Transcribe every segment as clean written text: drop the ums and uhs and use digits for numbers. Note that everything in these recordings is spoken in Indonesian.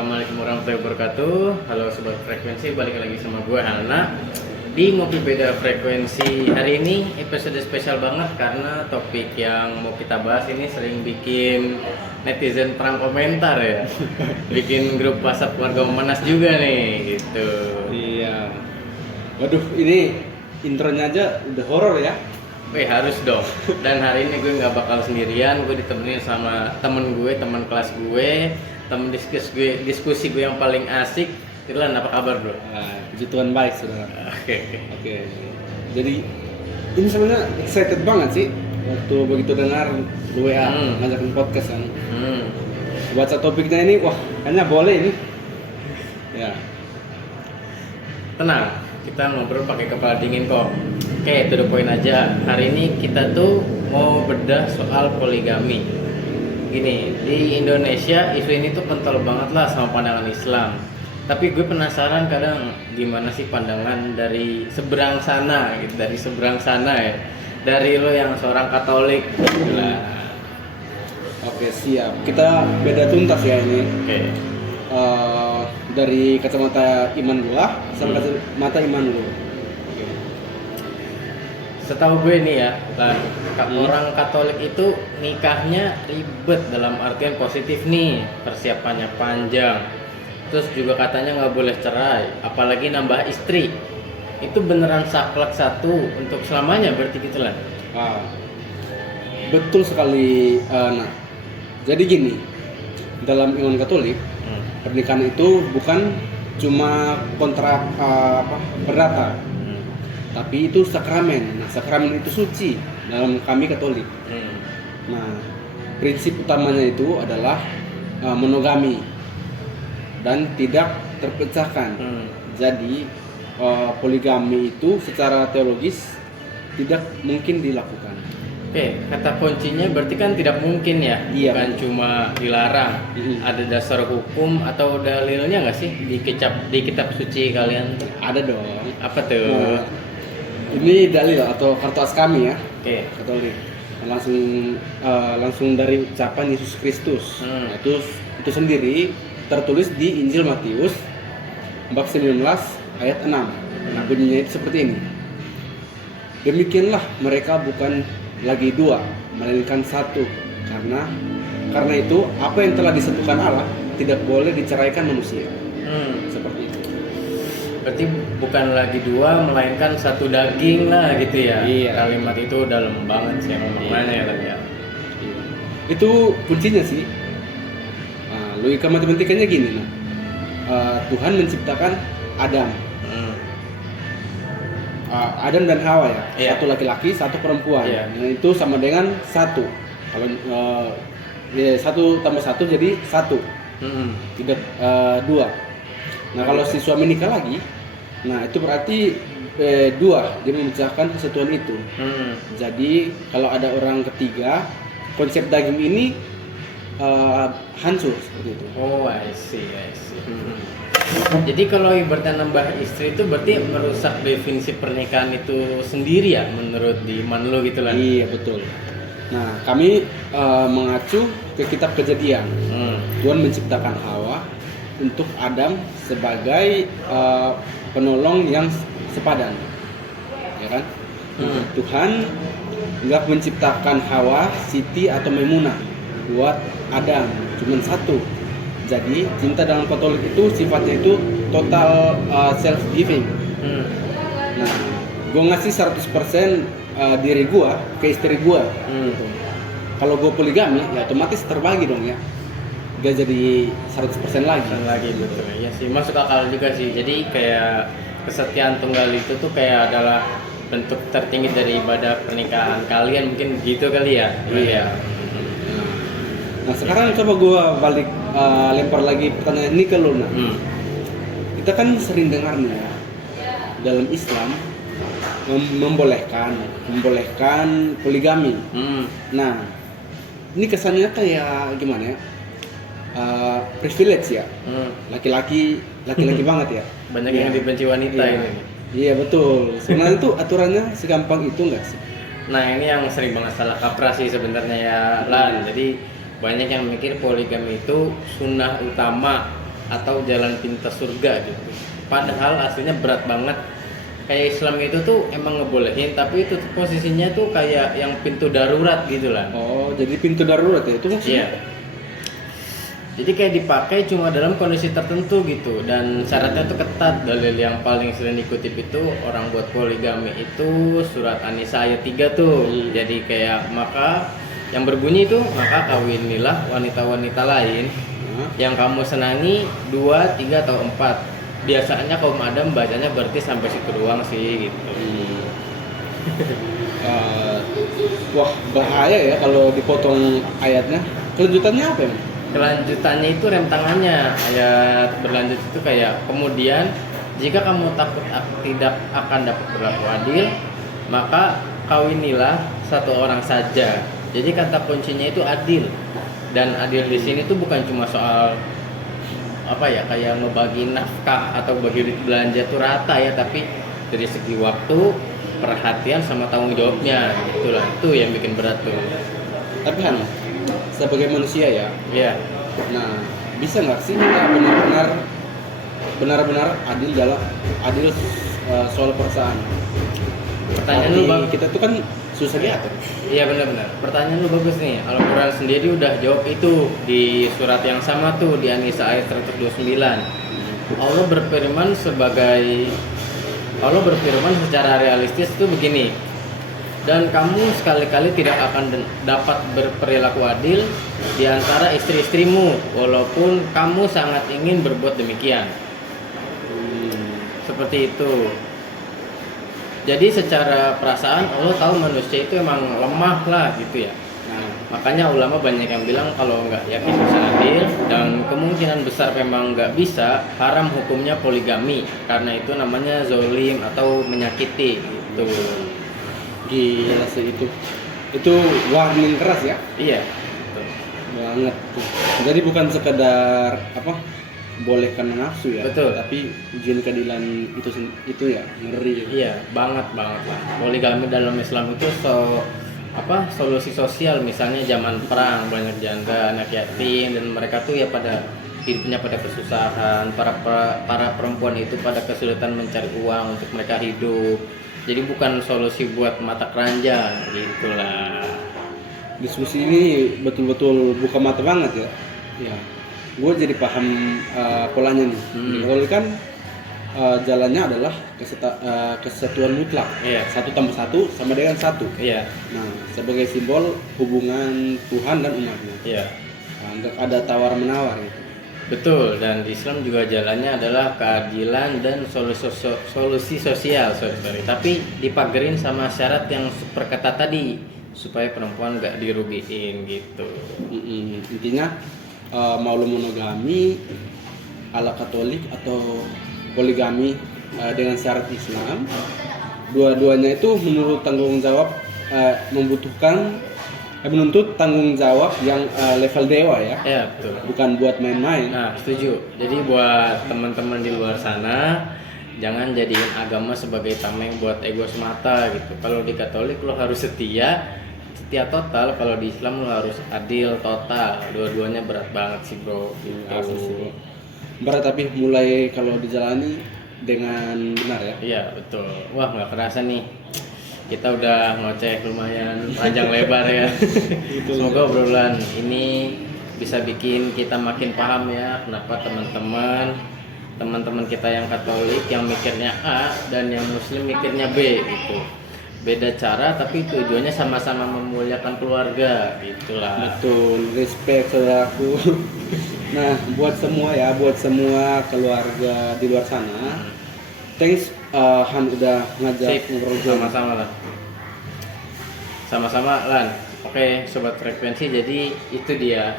Assalamualaikum warahmatullahi wabarakatuh. Halo Sobat Frekuensi, balik lagi sama gue Hana di Ngopi Beda Frekuensi. Hari ini episode spesial banget karena topik yang mau kita bahas ini sering bikin netizen perang komentar ya. Bikin grup WhatsApp warga memanas juga nih gitu. Iya. Waduh, ini intronya aja udah horor ya. Harus dong. Dan hari ini gue nggak bakal sendirian, gue ditemenin sama temen kelas gue, temen diskusi gue yang paling asik. Irlan, apa kabar bro? Puji Tuhan baik saudara. Oke. Jadi ini sebenarnya excited banget sih waktu begitu dengar lu WA ngajakin podcast kan. Baca topiknya ini, wah kayaknya boleh ini. Ya. Tenang, kita ngobrol pakai kepala dingin kok. Oke, to the point aja. Hari ini kita tuh mau bedah soal poligami. Gini, di Indonesia isu ini tuh kental banget lah sama pandangan Islam. Tapi gue penasaran kadang gimana sih pandangan dari seberang sana gitu, ya. Dari lo yang seorang Katolik. Oke, siap. Kita beda tuntas ya ini. Oke. Dari kacamata iman gua sama kacamata iman lu. Setahu gue nih ya, orang Katolik itu nikahnya ribet dalam artian positif nih, persiapannya panjang. Terus juga katanya nggak boleh cerai, apalagi nambah istri. Itu beneran saklek satu untuk selamanya berarti gitu lah. Betul sekali, Nah. Jadi gini, dalam iman Katolik, pernikahan itu bukan cuma kontrak perdata. Tapi itu sakramen. Nah, sakramen itu suci dalam kami Katolik. Nah, prinsip utamanya itu adalah monogami dan tidak terpecahkan. Jadi poligami itu secara teologis tidak mungkin dilakukan. Oke, kata kuncinya berarti kan tidak mungkin ya, iya, bukan cuma dilarang. Ada dasar hukum atau dalilnya nggak sih di kitab suci kalian? Ada dong. Apa tuh? Nah, ini dalil atau kartu as kami ya. Oke. Katolik. Langsung dari ucapan Yesus Kristus. Nah, itu sendiri tertulis di Injil Matius bab 19 ayat 6. Nah, bunyinya itu seperti ini. Demikianlah mereka bukan lagi dua, melainkan satu. Karena itu apa yang telah disatukan Allah tidak boleh diceraikan manusia. Seperti itu. Berarti bukan lagi dua, melainkan satu daging lah gitu ya. Iya. Kalimat itu dalam banget sih emang mana ya tapi ya. Itu kuncinya sih. Logika matematikanya gini, Tuhan menciptakan Adam. Adam dan Hawa ya. Iya. Satu laki-laki, satu perempuan. Iya. Nah, itu sama dengan satu. Kalau satu tambah satu jadi satu. Tidak dua. Nah, kalau si suami nikah lagi, nah itu berarti dua, dia memecahkan kesatuan itu. Jadi kalau ada orang ketiga, konsep daging ini hancur seperti itu. Oh, I see. Jadi kalau ibaratnya nambah istri itu berarti merusak definisi pernikahan itu sendiri ya menurut di iman lo gitu lah. Iya, betul. Nah, kami mengacu ke kitab Kejadian. Tuhan menciptakan Hawa untuk Adam sebagai penolong yang sepadan, ya kan? Tuhan nggak menciptakan Hawa, Siti atau Maimunah buat Adam, cuma satu. Jadi cinta dalam Katolik itu sifatnya itu total self giving. Nah, gue ngasih 100% diri gue ke istri gue. Gitu. Kalau gue poligami, ya otomatis terbagi dong ya. Gak jadi 100% lagi betul. Iya sih, masuk akal juga sih. Jadi kayak kesetiaan tunggal itu tuh kayak adalah bentuk tertinggi dari ibadah pernikahan kalian, mungkin gitu kali ya. Iya. Nah, sekarang coba gue balik lempar lagi pertanyaan ini ke lu. Kita kan sering dengar nih ya, dalam Islam membolehkan poligami. Nah, ini kesannya kayak gimana ya? Privilege ya, laki-laki banget ya. Banyak yang dibenci wanita ini. Iya, betul. Sebenarnya itu aturannya segampang itu nggak sih? Nah, ini yang sering banget salah kaprah sih sebenarnya ya Lan. Jadi banyak yang mikir poligami itu sunnah utama atau jalan pintas surga gitu. Padahal aslinya berat banget. Kayak Islam itu tuh emang ngebolehin, tapi itu tuh posisinya tuh kayak yang pintu darurat gitu lah. Oh, jadi pintu darurat ya itu maksudnya? Iya. Jadi kayak dipakai cuma dalam kondisi tertentu gitu, dan syaratnya tuh ketat. Dalil yang paling sering dikutip itu orang buat poligami itu surat An-Nisa ayat 3 tuh. Jadi kayak maka yang berbunyi itu maka kawinilah wanita-wanita lain yang kamu senangi 2, 3 atau 4. Biasanya kaum Adam bacanya berarti sampai situ doang sih gitu. Wah, bahaya ya kalau dipotong ayatnya. Kelanjutannya apa ya? Kelanjutannya itu rem tangannya. Ayat berlanjut itu kayak kemudian jika kamu takut tidak akan dapat berlaku adil, maka kawinilah satu orang saja. Jadi kata kuncinya itu adil. Dan adil di sini tuh bukan cuma soal apa ya, kayak ngebagi nafkah atau bagi duit belanja tuh rata ya, tapi dari segi waktu, perhatian sama tanggung jawabnya itulah, itu yang bikin berat tuh. Tapi Han, sebagai manusia ya, Iya. nah bisa nggak sih kita benar-benar adil soal perasaan? Pertanyaan lu bang, Kita tuh kan susah diatur. iya benar-benar. Pertanyaan lu bagus nih. Al-Quran sendiri udah jawab itu di surat yang sama tuh di An-Nisa ayat 129. Allah berfirman secara realistis itu begini. Dan kamu sekali-kali tidak akan dapat berperilaku adil di antara istri-istrimu walaupun kamu sangat ingin berbuat demikian. Seperti itu. Jadi secara perasaan Allah tahu manusia itu emang lemah lah gitu ya. Nah, makanya ulama banyak yang bilang kalau nggak yakin bisa adil dan kemungkinan besar memang nggak bisa, haram hukumnya poligami karena itu namanya zolim atau menyakiti gitu. Gila sih itu warning keras ya. Iya. Banget tuh. Jadi bukan sekedar apa boleh karena nafsu ya, Betul. tapi ujian keadilan itu ya ngeri. Iya, banget lah. Poligami dalam Islam itu solusi sosial, misalnya zaman perang banyak janda, anak yatim, dan mereka tuh ya pada hidupnya pada kesusahan, para perempuan itu pada kesulitan mencari uang untuk mereka hidup. Jadi bukan solusi buat mata keranjang gitulah. Diskusi ini betul-betul buka mata banget ya. Ya. Gue jadi paham polanya nih. Kalau kan jalannya adalah kesatuan mutlak. Iya. 1+1 sama dengan 1. Iya. Nah, sebagai simbol hubungan Tuhan dan umatnya. Iya. Nggak ada tawar-menawar gitu. Betul, dan di Islam juga jalannya adalah keadilan dan solusi sosial, tapi dipagerin sama syarat yang super ketat tadi supaya perempuan nggak dirugiin gitu. Intinya mau lu monogami ala Katolik atau poligami dengan syarat Islam, dua-duanya itu menurut tanggung jawab menuntut tanggung jawab yang level dewa ya. Ya betul. Bukan buat main-main. Nah setuju. Jadi buat teman-teman di luar sana, jangan jadiin agama sebagai tameng buat ego semata gitu. Kalau di Katolik lo harus setia total, kalau di Islam lo harus adil total. Dua-duanya berat banget sih bro. Gitu. Berat tapi mulai kalau dijalani dengan benar ya. Iya betul. Wah nggak kerasa nih. Kita udah ngoceh lumayan panjang lebar ya. Semoga obrolan ini bisa bikin kita makin paham ya kenapa teman-teman kita yang Katolik yang mikirnya A dan yang Muslim mikirnya B gitu. Beda cara tapi tujuannya sama-sama memuliakan keluarga gitulah. Betul, respect saudaraku. Nah, buat semua keluarga di luar sana. Thanks Han udah ngajak ngobrol. Sama-sama Lan. Oke, sobat frekuensi, jadi itu dia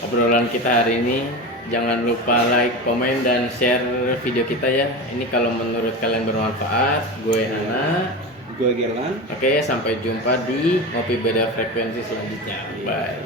obrolan kita hari ini. Jangan lupa like, komen, dan share video kita ya. Ini kalau menurut kalian bermanfaat. Gue Hana. Gue Gerlan. Oke, sampai jumpa di Ngopi Beda Frekuensi selanjutnya. Bye.